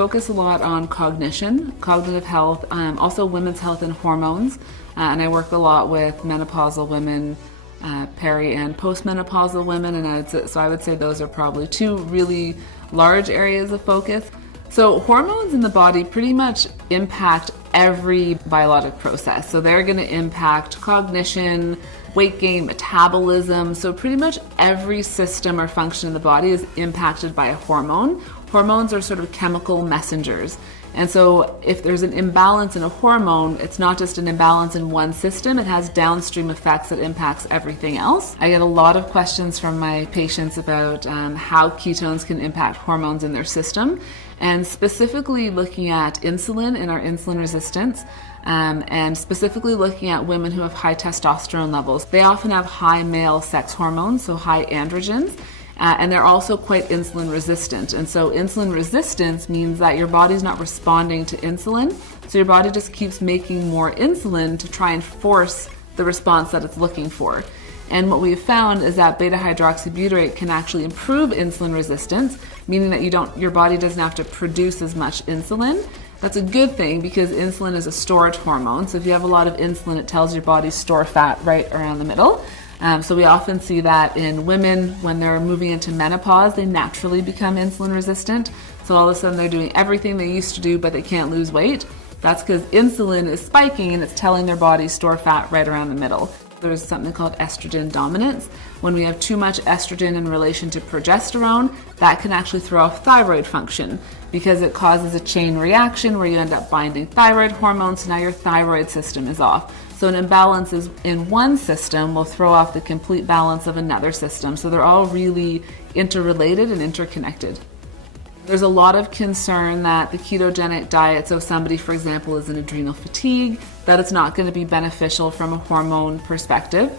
focus a lot on cognition, cognitive health, also women's health and hormones. And I work a lot with menopausal women, peri and postmenopausal women, and so I would say those are probably two really large areas of focus. So hormones in the body pretty much impact every biologic process. So they're going to impact cognition, weight gain, metabolism. So pretty much every system or function in the body is impacted by a hormone. Hormones are sort of chemical messengers. And so if there's an imbalance in a hormone, it's not just an imbalance in one system, it has downstream effects that impacts everything else. I get a lot of questions from my patients about how ketones can impact hormones in their system, and specifically looking at insulin and our insulin resistance, and specifically looking at women who have high testosterone levels. They often have high male sex hormones, so high androgens. And they're also quite insulin resistant. And so insulin resistance means that your body's not responding to insulin. So your body just keeps making more insulin to try and force the response that it's looking for. And what we've found is that beta hydroxybutyrate can actually improve insulin resistance, meaning that your body doesn't have to produce as much insulin. That's a good thing because insulin is a storage hormone. So if you have a lot of insulin, it tells your body store fat right around the middle. So we often see that in women when they're moving into menopause, they naturally become insulin resistant. So all of a sudden they're doing everything they used to do, but they can't lose weight. That's because insulin is spiking and it's telling their body store fat right around the middle. There's something called estrogen dominance. When we have too much estrogen in relation to progesterone, that can actually throw off thyroid function because it causes a chain reaction where you end up binding thyroid hormones, so now your thyroid system is off. So an imbalance in one system will throw off the complete balance of another system. So they're all really interrelated and interconnected. There's a lot of concern that the ketogenic diet, so if somebody, for example, is in adrenal fatigue, that it's not going to be beneficial from a hormone perspective.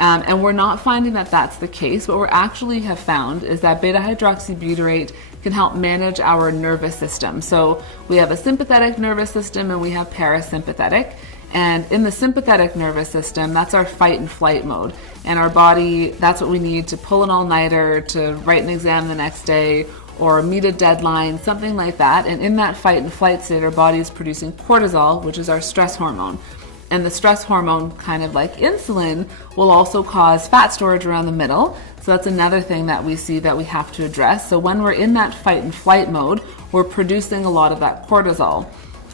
And we're not finding that that's the case. What we actually have found is that beta hydroxybutyrate can help manage our nervous system. So we have a sympathetic nervous system and we have parasympathetic. And in the sympathetic nervous system, that's our fight and flight mode. And our body, that's what we need to pull an all-nighter, to write an exam the next day, or meet a deadline, something like that. And in that fight and flight state, our body is producing cortisol, which is our stress hormone. And the stress hormone, kind of like insulin, will also cause fat storage around the middle. So that's another thing that we see that we have to address. So when we're in that fight and flight mode, we're producing a lot of that cortisol.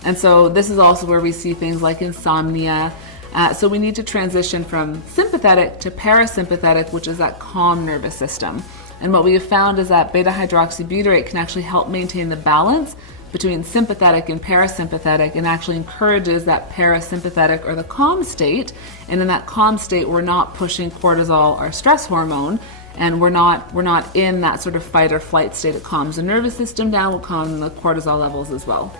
And so this is also where we see things like insomnia. So we need to transition from sympathetic to parasympathetic, which is that calm nervous system. And what we have found is that beta hydroxybutyrate can actually help maintain the balance between sympathetic and parasympathetic, and actually encourages that parasympathetic or the calm state. And in that calm state, we're not pushing cortisol, our stress hormone, and we're not in that sort of fight or flight state. It calms the nervous system down, will calm the cortisol levels as well.